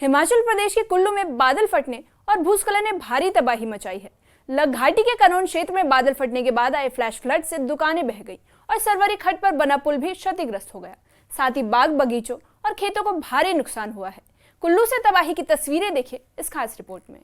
हिमाचल प्रदेश के कुल्लू में बादल फटने और भूस्खलन ने भारी तबाही मचाई है। लग घाटी के कनौन क्षेत्र में बादल फटने के बाद आए फ्लैश फ्लड से दुकानें बह गई और सरवरी खड्ड पर बना पुल भी क्षतिग्रस्त हो गया। साथ ही बाग बगीचों और खेतों को भारी नुकसान हुआ है। कुल्लू से तबाही की तस्वीरें देखिए इस खास रिपोर्ट में।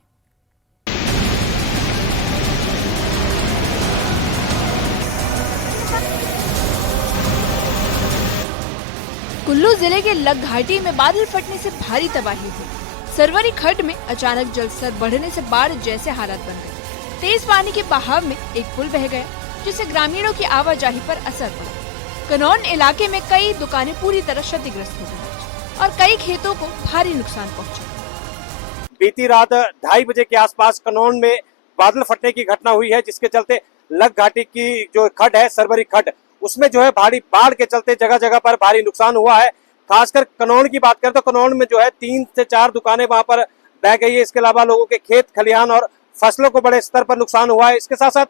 कुल्लू जिले के लग घाटी में बादल फटने से भारी तबाही हुई। सरवरी खड्ड में अचानक जलस्तर बढ़ने से बाढ़ जैसे हालात बन गए। तेज पानी के बहाव में एक पुल बह गया, जिससे ग्रामीणों की आवाजाही पर असर पड़ा। कनौन इलाके में कई दुकानें पूरी तरह क्षतिग्रस्त हो गई और कई खेतों को भारी नुकसान पहुंचा। बीती रात 2:30 बजे के आसपास कनौन में बादल फटने की घटना हुई है, जिसके चलते लग घाटी की जो खड्ड है, सरवरी खड्ड, उसमें जो है भारी बाढ़ के चलते जगह जगह पर भारी नुकसान हुआ है। खासकर कनौन की बात करें तो कनौन में जो है 3 से 4 दुकानें वहां पर बह गई है। इसके अलावा लोगों के खेत खलिहान और फसलों को बड़े स्तर पर नुकसान हुआ है। इसके साथ साथ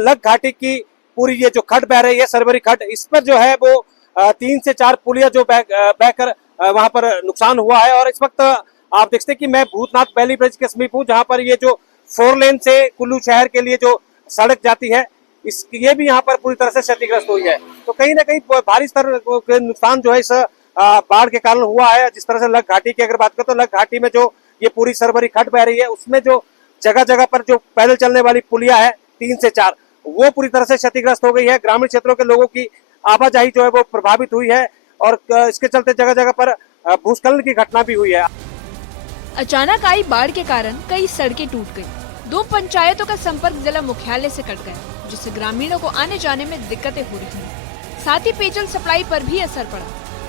लग घाटी की पूरी ये जो खड्ड बह रही है, सरवरी खड्ड, इस पर जो है वो 3 से 4 पुलिया जो बहकर वहां पर नुकसान हुआ है। और इस वक्त आप देखते हैं कि मैं भूतनाथ वैली ब्रिज के समीप हूँ, जहाँ पर ये जो 4 लेन से कुल्लू शहर के लिए जो सड़क जाती है, ये भी यहाँ पर पूरी तरह से क्षतिग्रस्त हुई है। तो कहीं ना कहीं भारी स्तर के नुकसान जो है इस बाढ़ के कारण हुआ है। जिस तरह से लग घाटी की अगर बात करें तो लग घाटी में जो ये पूरी सरवरी खड्ड बह रही है, उसमें जो जगह जगह पर जो पैदल चलने वाली पुलिया है 3 से 4, वो पूरी तरह से क्षतिग्रस्त हो गई है। ग्रामीण क्षेत्रों के लोगों की आवाजाही जो है वो प्रभावित हुई है और इसके चलते जगह जगह पर भूस्खलन की घटना भी हुई है। अचानक आई बाढ़ के कारण कई सड़कें टूट गई। 2 पंचायतों का संपर्क जिला मुख्यालय से कट गया, जिससे ग्रामीणों को आने जाने में दिक्कतें हो रही थी। साथ ही पेयजल सप्लाई पर भी असर पड़ा,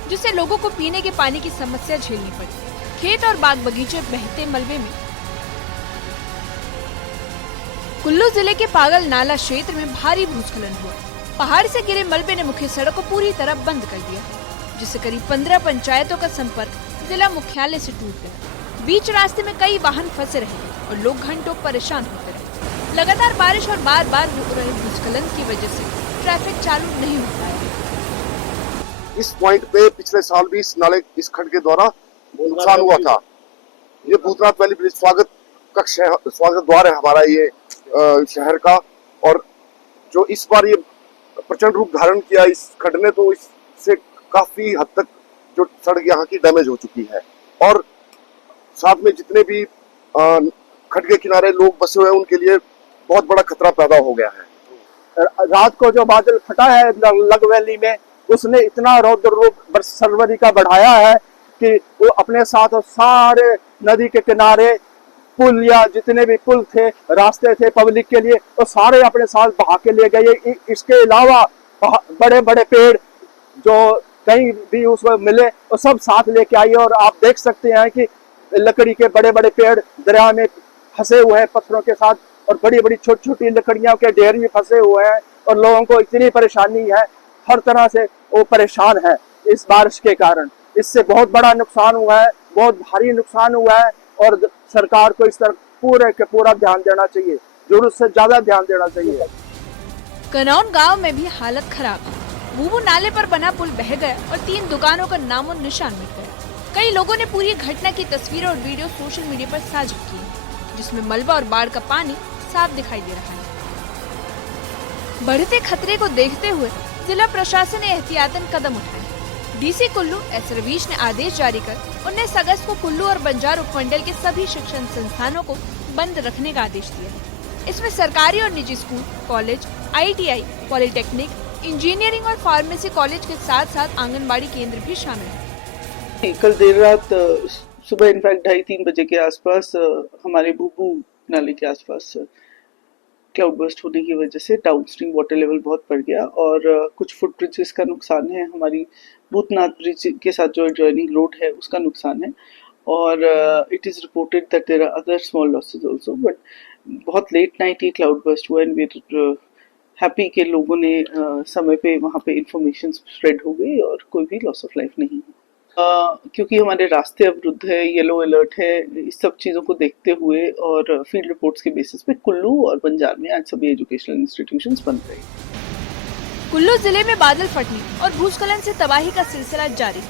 जिससे लोगों को पीने के पानी की समस्या झेलनी पड़ी। खेत और बाग बगीचे बहते मलबे में। कुल्लू जिले के पागल नाला क्षेत्र में भारी भूस्खलन हुआ। पहाड़ से गिरे मलबे ने मुख्य सड़क को पूरी तरह बंद कर दिया, जिससे करीब 15 पंचायतों का संपर्क जिला मुख्यालय से टूट गया। बीच रास्ते में कई वाहन फंसे रहे और लोग घंटों परेशान होते रहे। लगातार बारिश और बार बार हो रहे भूस्खलन की वजह से ट्रैफिक चालू नहीं हो पाया। इस पॉइंट पे पिछले साल भी इस नाले इस खड्ड के द्वारा नुकसान हुआ था। ये भूतनाथ वैली ब्रिज स्वागत द्वार है हमारा ये शहर का, और जो इस बार ये प्रचंड रूप धारण किया इस खड्ड ने, तो इससे काफी हद तक जो सड़क यहाँ की डैमेज हो चुकी है। और साथ में जितने भी खड्ड के किनारे लोग बसे हुए हैं, उनके लिए बहुत बड़ा खतरा पैदा हो गया है। रात को जो बादल फटा है लग वैली में, उसने इतना रौद्र रूप सरवरी का बढ़ाया है कि वो अपने साथ सारे नदी के किनारे पुल या जितने भी पुल थे, रास्ते थे पब्लिक के लिए, वो सारे अपने साथ बहा के ले गए। इसके अलावा बड़े बड़े पेड़ जो कहीं भी उस वक्त मिले, वो सब साथ लेके आई। और आप देख सकते हैं कि लकड़ी के बड़े बड़े पेड़ दरिया में फंसे हुए हैं पत्थरों के साथ, और बड़ी बड़ी छोटी छोटी लकड़ियों के ढेर भी फंसे हुए हैं। और लोगों को इतनी परेशानी है, हर तरह से वो परेशान है इस बारिश के कारण। इससे बहुत बड़ा नुकसान हुआ है, बहुत भारी नुकसान हुआ है, और सरकार को इस तरफ पूरे के पूरा ध्यान देना चाहिए, जरूरत से ज्यादा ध्यान देना चाहिए। कनौन गांव में भी हालत खराब है। बूबू नाले पर बना पुल बह गया और 3 दुकानों का नामो निशान मिट गया। कई लोगों ने पूरी घटना की तस्वीरें और वीडियो सोशल मीडिया पर साझा की, जिसमें मलबा और बाढ़ का पानी साफ दिखाई दे रहा है। बढ़ते खतरे को देखते हुए जिला प्रशासन ने एहतियातन कदम उठाए। डीसी कुल्लू एस रवीश ने आदेश जारी कर 19 अगस्त को कुल्लू और बंजार उपमंडल के सभी शिक्षण संस्थानों को बंद रखने का आदेश दिया। इसमें सरकारी और निजी school, college, ITI, polytechnic, engineering और फार्मेसी कॉलेज के साथ साथ आंगनबाड़ी केंद्र भी शामिल है। कल देर रात सुबह इनफैक्ट 2:30-3 बजे के आसपास हमारे बूबू नाले के आसपास क्लाउड बर्स्ट होने की वजह से डाउनस्ट्रीम वाटर लेवल बहुत बढ़ गया और कुछ फुट ब्रिजेस का नुकसान है। हमारी भूतनाथ ब्रिज के साथ जो एडजॉइनिंग रोड है उसका नुकसान है, और it is reported that there are other small losses also. But बहुत लेट नाइट ये क्लाउड बर्स्ट हुआ एंड वी आर हैप्पी के लोगों ने समय पे वहाँ पे इंफॉर्मेशन स्प्रेड हो गई और कोई भी लॉस ऑफ लाइफ नहीं है। क्योंकि हमारे रास्ते अवरुद्ध है, येलो अलर्ट है, इस सब चीज़ों को देखते हुए और फील्ड रिपोर्ट्स के बेसिस पे कुल्लू और बंजार में आज सभी एजुकेशनल इंस्टीट्यूशंस बंद रहे। कुल्लू जिले में बादल फटने और भूस्खलन से तबाही का सिलसिला जारी।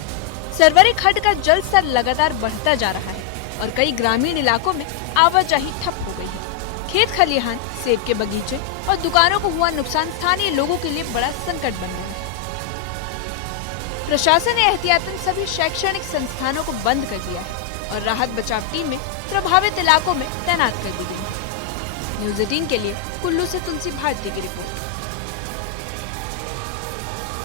सरवरी खड्ड का जल स्तर लगातार बढ़ता जा रहा है। और कई ग्रामीण इलाकों में आवाजाही ठप हो गई है। खेत खलिहान, सेब के बगीचे और दुकानों को हुआ नुकसान स्थानीय लोगों के लिए बड़ा संकट बन गया है। प्रशासन ने एहतियातन सभी शैक्षणिक संस्थानों को बंद कर दिया है और राहत बचाव टीमें प्रभावित इलाकों में तैनात कर दी गई है। न्यूज़ 18 के लिए कुल्लू से तुलसी भारती की रिपोर्ट।